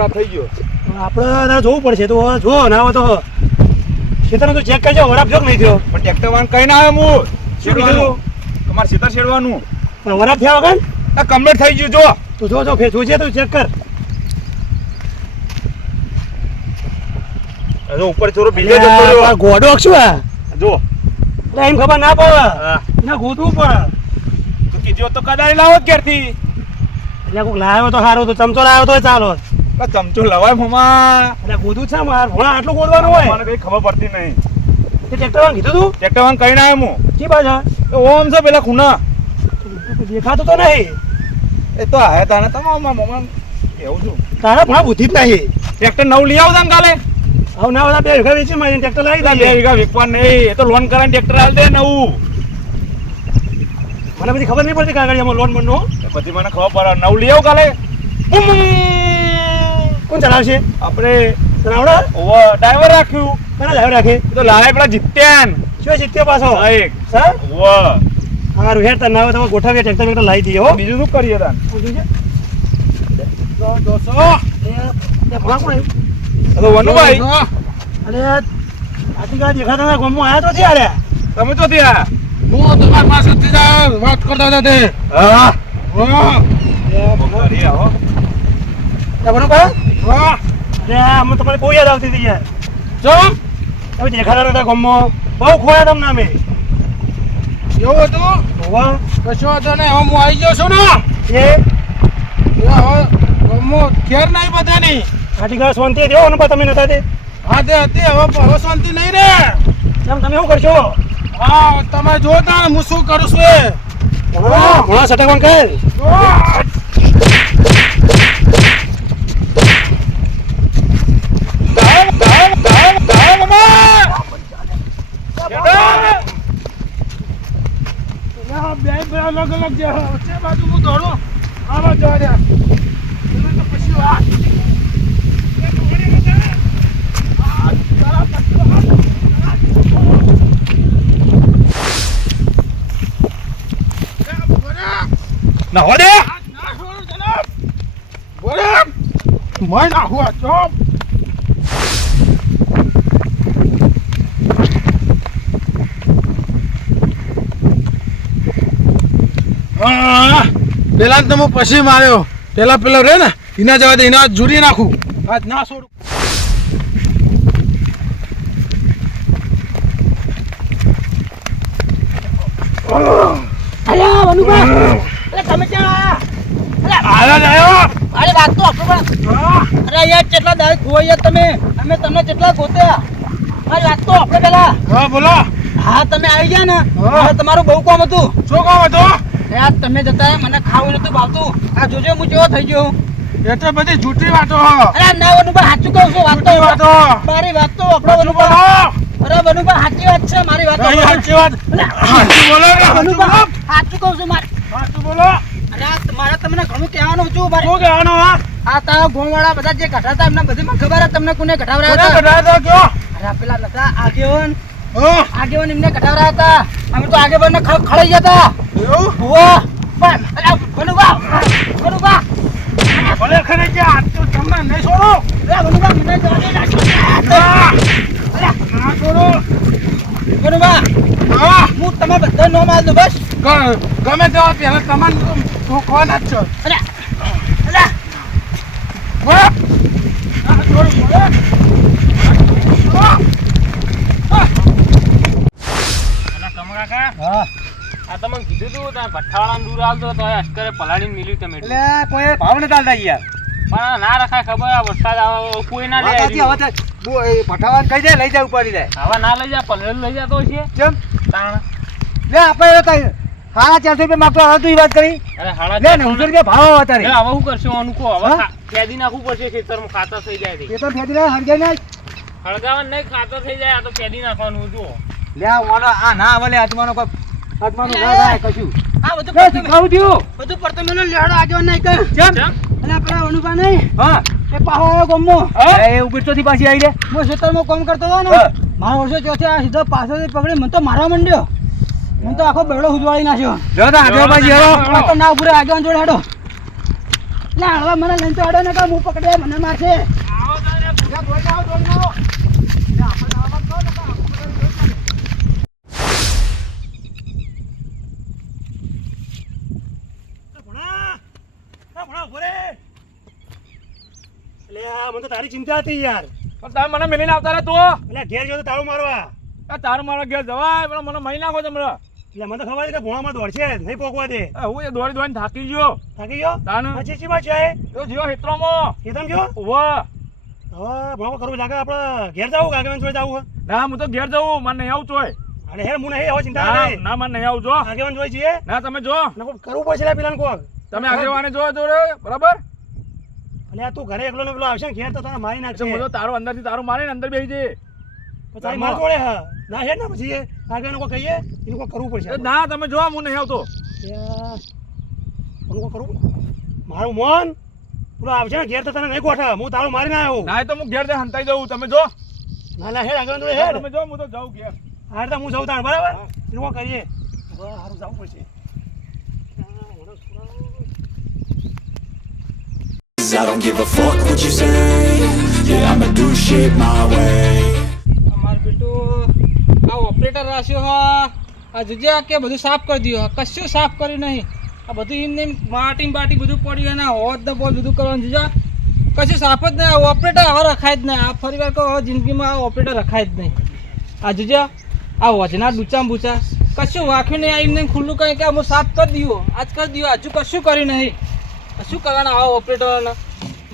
ખરાબ થઈ ગયો. આપણે જોવું પડશે તો જો ના હોય તો ખેતરનું તો ચેક કરજો વરાપ જોક નહીં થયો. પણ ટ્રેક્ટર વાળા કઈ ના આવ્યો હું શેડવાનું તમારે ખેતર શેડવાનું પણ વરાપ થયા વગર આ કમ્પ્લીટ થઈ ગયું જો. તું જો ફેર જોજે તો ચેક કર. જો ઉપર થોડો બીજો જતો રહ્યો. ગોડો શું આ જો એટલે એમ ખબર ના પડે ના ગોતવું પડે. તું કીધું તો કદાચ લાવો ક્યારથી. એટલે કોઈક લાવ્યો તો સારું તો ચમચો લાવ્યો તો ચાલો. ચમચો લવાય મમ્મા. એટલે ગોતું છે માર ભણા આટલું ગોતવાનું હોય મને કઈ ખબર પડતી નહીં. તે ટ્રેક્ટર વાળા કીધું તું ટ્રેક્ટર વાળા કઈ ના આવ્યો હું કી પાછા ઓમ છે પેલા ખૂણા દેખાતું તો નહીં. એ તો આયા તાને તમારા મમ્મા એવું છું. તારા ભણા બુદ્ધિ જ નહીં. ટ્રેક્ટર નવું લઈ આવતા ને કાલે. હવે ના બધા 2 વીઘા વેચી મારી ટ્રેક્ટર લાવી બે દઈએ. વીઘા વિકવા નહીં એ તો લોન કરાવીને ટ્રેક્ટર આલ દે નવું. મને બધી ખબર નહીં પડતી કાગળિયામાં લોન બનનો. પછી મને ખબર પડે નવું લઈ આવ કાલે. કોણ ચલાવશે આપણે ચલાવડે ડ્રાઈવર રાખ્યું. કોને લાવ્યો રાખે એ તો લાવે પેલા જીત્યાન. શું જીત્યો પાછો એક સર વાહ સારું હેડ તને હવે તમે ગોઠવીએ ટ્રેક્ટર બેક્ટર લાવી દઈએ હો. બીજું શું કરીએ તાન. તો વનુભાઈ અરે આટલી ગાડી દેખાતા હતા ગામમાં આયા તો ત્યારે તમે તો ત્યાં હું તમારી પાસેથી વાત કરતા હતા તે. હા હા કરી આવો. અમે તમારે બહુ યાદ આવતી હતી યાર. જો તમે દેખાતા નતા ગામમાં બહુ ખોયા તમને અમે. એવું હતું વાહ કશો હતો ને હવે હું આવી ગયો છું ને એ હવે હું ઘેર નહીં બધાની આટલી ગાડી શાંતિ દેવો ને તમે નતા તે હા તે હતી હવે શાંતિ નહીં રે. તમે શું કરશો હા તમે જોતા હું શું કરું છું એ ઘણા સટકવાનું કર. બે અલગ અલગ જે છે બાજુ હું દોડું આવા જવા દે તો પછી વાત ના હો દે मैं ना हुआ चुप પેલા તો હું પછી માર્યો પેલા રે ને એના જવા દે એના જુડી નાખું આજ ના છોડું. અલ્યા વનુભા અરે તમે ક્યાં આયા અરે વાત તો આપણો અરે યાર કેટલા દાળ ખોવાયા તમે અમે તમને કેટલા ગોત્યા અરે વાત તો આપણે પેલા હા બોલો હા તમે આવી ગયા ને હવે તમારું બહુ કામ હતું. શું કામ હતું? યાર તમે જતા મને ખાવું નતું ભાવતું આ જોજો હું કેવો થઈ ગયો. એટલે બધી જૂઠી વાતો અરે ના વનુભા સાચું કહું છું વાત તો મારી વાત તો આપણો વનુભા અરે વનુભા સાચી વાત છે મારી વાત સાચી વાત બોલો વનુભા સાચું કહું છું સાચું બોલો. અરે મારે તમને ઘણું કહેવાનું હતું મારે શું કહેવાનું હા આ તારા ગોમવાળા બધા જે ઘટાતા એમને બધી મને ખબર તમને કોને ઘટાવરાયા હતા. કયો કયો અરે પેલા નતા આગેવાન હા આગેવાન એમને ઘટાવરાયા હતા અમે તો આગેવાન ને ખળાઈ ગયા હતા. એવું હોવા પણ અરે વનુભા ભલે ખરે કે આ તો તમને નહીં છોડો અરે વનુભા મને જવા દે ના છોડો વનુભા હા હું તમે બધા નો માલ દો બસ. ગમે તેવા પહેલા તમારે તું કોણ જ છો અરે આ તમે કીધું તું ત્યાં ભઠ્ઠાવાળાને દૂર આવતો તો અસ્કરે પલાળીને મિલ્યું તમે એટલે કોઈ ભાવ નતા આલતા યાર. પણ ના રખાય ખબર આ વરસાદ આવે કોઈ ના લે પઠાવાન કઈ જાય લઈ જાય ઉપાડી જાય. હવે ના લઈ જા પલળેલું લઈ જતો છે કેમ તાણ લે આપણે કઈ 450 રૂપિયા માંગતો હતો એ વાત કરી અરે હાડા લે 900 રૂપિયા ભાવ હતા રે. હવે શું કરશું અનુકો હવે હા? ખેદી નાખવું પડશે ખેતરમાં ખાતર થઈ જાય એ તો ફેદી ના હરગાઈ ના હળગાવા નહીં ખાતર થઈ જાય આ તો ખેદી નાખવાનું જુઓ લે આ ના આવે લે આત્માનો કોઈ આત્માનો ના થાય કશું. આ બધું કે શીખાવું થયું બધું પડતો મને લેડો આગેવાન નહીં કર કેમ કેમ? અને પેલા વનુભા નહીં હા એ પાહો આવ્યો ગમો એ ઉગીરતોથી પાછી આવી રે. હું ખેતરમાં કામ કરતો હતો ને હા. મારો વર્ષો ચોથી આ સીધો પાછળથી પકડી મને તો મારવા માંડ્યો. મને તો આખો બેડો ઉજવાળી નાખ્યો. જો તો આગળ પાછી હેરો. આ તો ના ઉભરે આગેવાન જોડે હેડો એટલે હવે મને લઈને તો અડો ને કે હું પકડે મને મારશે. આવો તો ને ભૂખ્યા ધોઈ આવો ધોઈ આવો. એટલે આપણે આવા કહો ને કે આપણે જોઈ કાઢીએ. ભણા ઉભો રે. એટલે આ મને તો તારી ચિંતા હતી યાર. પણ તમે મને મેલીને આવતા રહે તો એટલે ઘેર ગયો તો તાળું મારવા. તારું મારા ઘેર જવાય પણ મને મહી નાખો તમે એટલે મને તો ખબર હતી કે ભોણામાં દોડશે જ, નહીં પોકવા દે. હું એ દોડી દોડીને થાકી ગયો થાકી ગયો? તાને આ ચીચી વાત છે તો જીવો હેત્રોમાં એ તમે ગયો? વાહ હવે ભોણામાં કરવું લાગે આપણે ઘેર જવું આગેવાન જોડે જવું. ના હું તો ઘેર જવું મને નહીં આવું ચોય અરે હે હું નહીં હવે ચિંતા ના કરે. ના મને નહીં આવું જો આગેવાન જોડે છીએ ના તમે જો ને કોક કરવું પડશે લે પેલાને કોક. તમે આગેવાને જો જોડે બરાબર એટલે આ તું ઘરે એકલો ને પેલો આવશે ને ઘેર તો તને મારી એટલે હું નાખશે. તો તારો અંદરથી તારું મારીને અંદર બેસી જઈએ પછી તારી માર જોડે હા ના છે ને પછી એ આગેવાને કોઈ કહીએ એનું કોઈ કરવું પડશે. ના તમે જો હું નહીં આવતો એનું કોઈ કરવું મારું મન પેલો આવશે ને ઘેર તો તને નહીં ગોઠા હું તારું મારી ના આવ્યું. ના તો હું ઘેર જઈને હંતાઈ જવું તમે જો ના ના હેડ આગેવાન જોડે હેડ. તમે જો હું તો જાઉં ઘેર હાર તો હું જઉં તાણ બરાબર એનું કોઈ કરીએ. હવે સારું જવું પડશે. I don't give a fuck what you say. Yeah, I'ma do shit my way. અમારું બેટું આ ઓપરેટર રાખ્યો હા આ જુજ્યા કે બધું સાફ કરી દીધું કશું સાફ કર્યું નહીં આ બધું એમને એમ માટી બાટી બધું પડ્યું અને હોત ને બોલ બધું કરવાનું જુજ્યા કશું સાફ જ નહીં. આ ઓપરેટર હવે રખાય જ નહીં. આ ફરી વાર કહો હવે જિંદગીમાં આ ઓપરેટર રખાય જ નહીં. આ જુજ્યા આ વજના ડૂચા બૂચા કશું વાંખ્યું નહીં. આ એમને ખુલ્લું કહી કે હું સાફ કરી દીધું આજ કરી દીધું હજુ કશું કર્યું નહીં. શું કરવાના આવા ઓપરેટરોને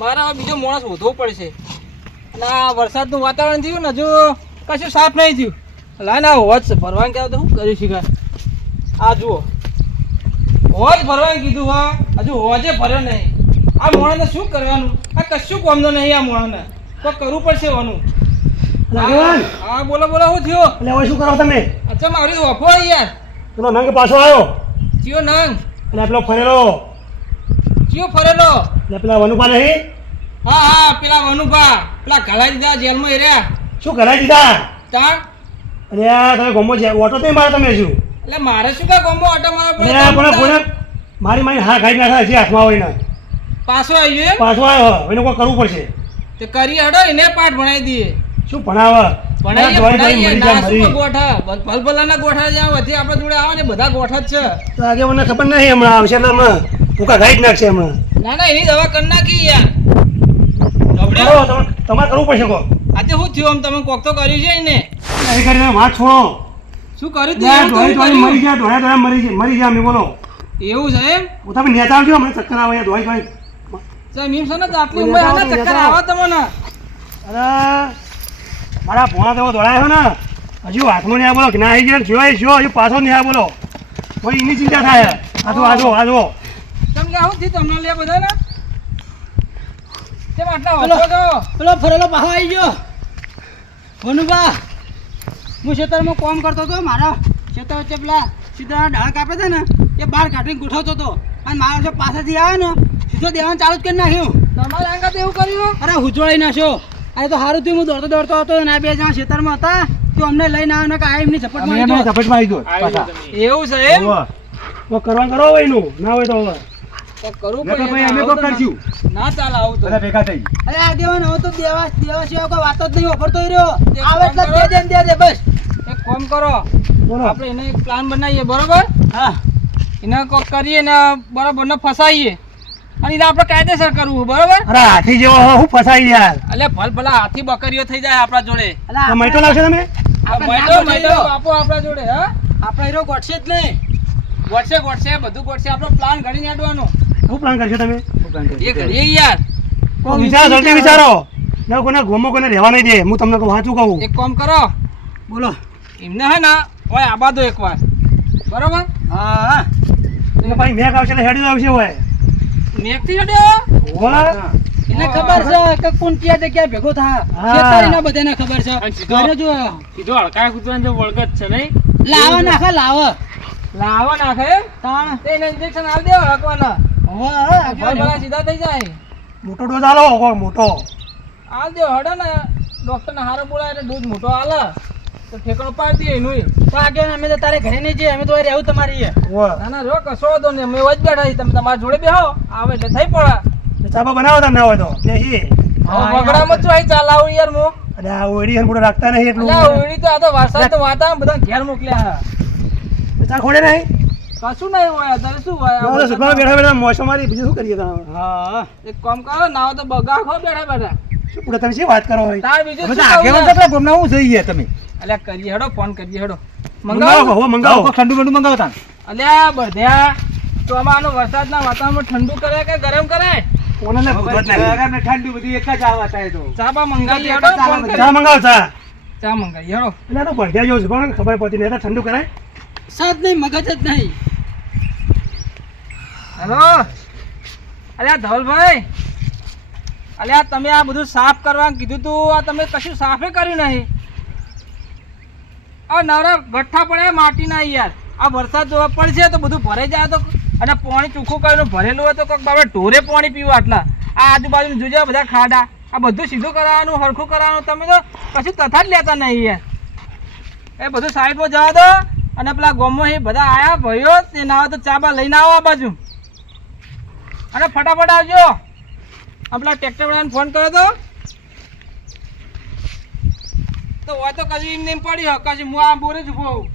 મારે હવે બીજો માણસ વધવો પડશે. અને આ વરસાદનું વાતાવરણ થયું ને હજુ કશું સાફ નહીં થયું. લાય ને હોજ ભરવાનું કહેવાય તો શું કર્યું શીખાય. આ જુઓ હોજ ભરવાનું કીધું હા હજુ હોજે ભર્યો નહીં. આ મોણાને શું કરવાનું? આ કશું કોમનો નહીં. આ મોણાને તો કરવું પડશે વાનું. આગેવાન હા બોલો બોલો શું થયું? એટલે હવે શું કરો તમે? અચ્છા મારી ઓફો યાર પેલો નંગ પાછો આવ્યો ચિયો નાંગ એટલે પેલો ફરેલો ચિયો ફરેલો એટલે પેલા વનુભા નહીં હા હા પેલા વનુભા પેલા ઘલાઈ દીધા જેલમાં એ રહ્યા શું કરાવી દીધા? તાણ અરે આ તમે ગમો છે ઓટો તો મારે તમે શું એટલે મારે શું કા ગમો ઓટો મારો અરે પણ કોને મારી મારી હા ખાઈ નાખા છે હાથમાં હોય ને પાછો આવ્યો એમ? પાછો આવ્યો એને કોઈ કરવું પડશે. તે કરી હડો એને પાઠ ભણાવી દઈએ. શું ભણાવે? ભણાવીએ ના શું ગોઠા ભલભલાના ગોઠા જ્યાં વધી આપણા જોડે આવે ને બધા ગોઠા જ છે. તો આગે મને ખબર નહીં હમણાં આવશે એટલે હમણાં ભૂકા ખાઈ જ નાખશે હમણાં. ના ના એની દવા કરી નાખી યાર. કરો, તમારે કરવું પડશે કો. આજે શું થયું આમ તમે કોક તો કર્યું છે એને? એ કરીને વાત છોડો. શું કર્યું તું? ત્યાં એવું ધોઈ કર્યું? મરી ગયા ધોયા મરી ગયા અમે બોલો. એવું છે એમ? હું તમે નેતા આવજો મને ચક્કર આવે ધોઈ ધોઈ. સાહેબ એમ છે ને તો આટલી ઉંમર આના ચક્કર આવા તમને? અરે મારા ભોણા તેવો દોડાયો ને હજુ હાથમાં નહીં આ બોલો ના આવી ગયા જોઈ જો હજુ પાછો નહીં આ બોલો કોઈ એની ચિંતા થાય. આજો તમે કે આવું થયું તમને લે બધા ને કેમ આટલા હોશો છો? પેલો ફરેલો પાછો આવી ગયો વનુભા. હું ખેતરમાં કામ કરતો હતો. મારા ખેતર વચ્ચે પેલા સીધા ડાળ કાપે છે ને એ બહાર કાઢીને ગોઠવતો હતો અને મારા જો પાછળથી આવે ને સીધો દેવાનું ચાલુ જ કરી નાખ્યું. તમારે આગળ એવું કર્યું? અરે હુજવાળી નાખ્યો. આ તો સારું થયું હું દોડતો હતો અને આ બે જણા ખેતરમાં હતા તો અમને લઈને આવ્યો ને કે આ એમની ઝપટમાં આવી ગયો. ઝપટમાં આવી ગયો પાછા. એવું છે એમ? તો કરવાનું કરો હોય એનું ના હોય તો હવે તો કરવું મેં તો પડે. ભાઈ અમે આવું કોક તો કરશું. ના ચાલે આવું તો. બધા ભેગા થઈ અરે આગેવાન હવે તો દેવા સિવાય કોઈ વાતો જ નહીં વાપરતો રહ્યો. આવે એટલે દે બસ. એક કામ કરો બોલો. આપણે એને એક પ્લાન બનાવીએ બરોબર. હા એને કોક કરીએ ને બરોબર ને ફસાઈએ અને એને આપણે કાયદેસર કરવું બરોબર. અરે હાથી જેવો હું ફસાઈ યાર. એટલે ભલા હાથી બકરીઓ થઈ જાય આપણા જોડે. આ મૈટો લાવશે તમે? મૈડો બાપુ આપણા જોડે. હા આપણે હીરો ગોઠશે જ નહીં. ગોઠશે બધું ગોઠશે. આપણો પ્લાન ઘડીને આડવાનો. શું પ્લાન કરશો તમે? એ ઘડીએ યાર. કોઈ વિચારો જલ્દી વિચારો ના કોને ગોમો કોને રહેવા નહીં દે. હું તમને વાંચું કહું. એક કામ કરો બોલો એમને હે ને ઓય આબા દો એકવાર બરોબર. હા એટલે ભાઈ મેક આવશે એટલે હેડી આવશે હોય. મેકથી હડ્યો ઓવા એને ખબર છે કે કોણ ક્યાં જગ્યાએ ભેગો થાય. હા. ખેતરીના બધાને ખબર છે. ઘરે જો સીધો હડકા કૂતરાને જે વળગત છે નહીં લાવા નાખે એમ? તાણ તેને ઇન્જેક્શન આલ દેવા હકવાના. ભલા સીધા થઈ જાય. મોટો ડોઝ આલો કોઈ મોટો. આલ દેવ હડો ને ડોક્ટરને હારો બોલાય એટલે ડોઝ મોટો આલે તો ઠેકાણો પાડી દે એનું. પાકે અમે તો તારે ઘરે નહીં જઈએ. અમે તો રહેવું તમારી. ઓવા ના ના જો કશો વાંધો નહીં. અમે વચ બેઠા છીએ. તમે તમારા જોડે બેહો આવે એટલે થઈ પડે. ચાબા બનાવો તમે ના હોય તો બેસી. વગડામાં શું અહીં ચાલાવું યાર મો અને આ ઓયડી હન પૂરો રાખતા નહીં એટલું. અલ્યા ઓયડી તો આ તો વરસાદ તો વાતાવરણ બધા ઘેર મોકલ્યા ચા ખોડે નહીં. કશું નહીં હોય અત્યારે શું હોય ના, તો સુખમાં બેઠા બેઠા મોસો મારી બીજું શું કરીએ તમે? હા એક કામ કરો નાવ તો બગા ખો બેઠા બેઠા શું પૂરો તમે શું વાત કરો હોય? તાર બીજું શું બધા આગેવાન તો પેલા ગોમના હું જોઈએ તમે અલ્યા કરીએ હેડો ફોન કરીએ હેડો મંગાવો મંગાવો હો મંગાવો. કોઈ ઠંડુ બંડુ મંગાવો તાન અલ્યા બધ્યા તો આમાં વરસાદના વાતાવરણમાં ઠંડુ કરે કે ગરમ કરે ઓનને પૂછવા જ નહીં. ગરમ ને ઠંડુ બધી એક જ આવવા થાય તો ચા બા મંગાવી હેડો ફોન કરી ચા મંગાવો ચા. ચા મંગાવી હેડો એટલે આ તો ભરગ્યા જેવું છે કોણ ખબર પડતી નહીં. એટલે ઠંડુ કરાય. સાદ નહીં મગજ જ નહીં હેલો અલ્યા ધવલભાઈ અલ્યા તમે આ બધું સાફ કરવાનું કીધું તું આ તમે કશું સાફે કર્યું નહીં આ નવરા ભઠ્ઠા પડ્યા માટીના યાર આ વરસાદ જોવા પડશે તો બધું ભરાઈ જાય તો અને પાણી ચોખ્ખું કરીને ભરેલું હોય તો કોઈક બાબા ઢોરે પાણી પીવું આટલા આ આજુબાજુ જોજો બધા ખાડા આ બધું સીધું કરાવવાનું હરખું કરાવવાનું તમે તો કશું તથા જ લેતા નહીં યાર એ બધું સાઈડમાં જવા દો અને પેલા ગામમાં એ બધા આયા ભાઈઓ તે ના આવે તો ચા બા લઈને આવો આ બાજુ અને ફટાફટ આવજો આ પેલા ટ્રેક્ટર વાળાને ફોન કર્યો તો હોય તો કશું એમ નહીં પડી હો કશું હું આ બોરે જ ઉભો હોઉં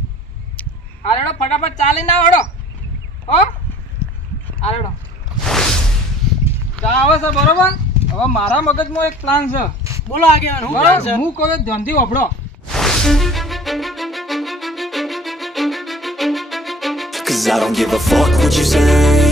હા રેડો ફટાફટ ચા લઈને આવો હેડો હો હા રેડો ચા આવે છે બરોબર હવે મારા મગજમાં એક પ્લાન છે બોલો આગેવાન હું બરોબર હું કહું ધ્યાનથી વાપરો Cause I don't give a fuck what you say.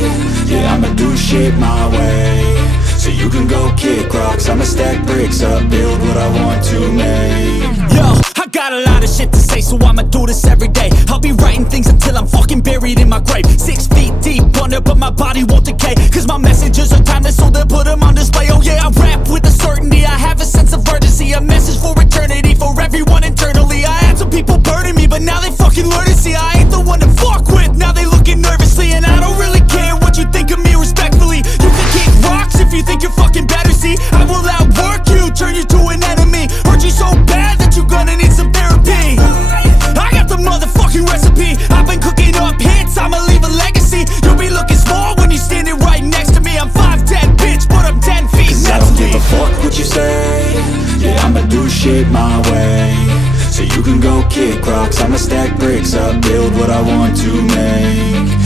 Yeah, I'ma do shit my way. So you can go kick rocks, I'ma stack bricks up, build what I want to make. Yo, I got a lot of shit to say, so I'ma do this every day. I'll be writing things until I'm fucking buried in my grave. 6 feet deep under, but my body won't decay. Cause my messages are timeless, so they'll put them on display. Oh yeah, I rap with a certainty, I have a sense of urgency. A message for eternity, for everyone internally. I had some people burning me, but now they fucking learn to see I ain't the one to fuck with. Now they looking nervously, and I don't really care what you think of me respectfully. You can kick rocks if you think you're fucking better, see. I will outwork you, turn you to an enemy. Hurt you so bad that you're gonna need some therapy. I got the motherfucking recipe. I've been cooking up hits, I'ma leave a legacy. You'll be looking small when you're standing right next to me. I'm 5'10", bitch, but I'm 10 feet. Cause I don't give a fuck what you say. Yeah, I'ma do shit my way. So you can go kick rocks, I'ma stack bricks up, build what I want to make.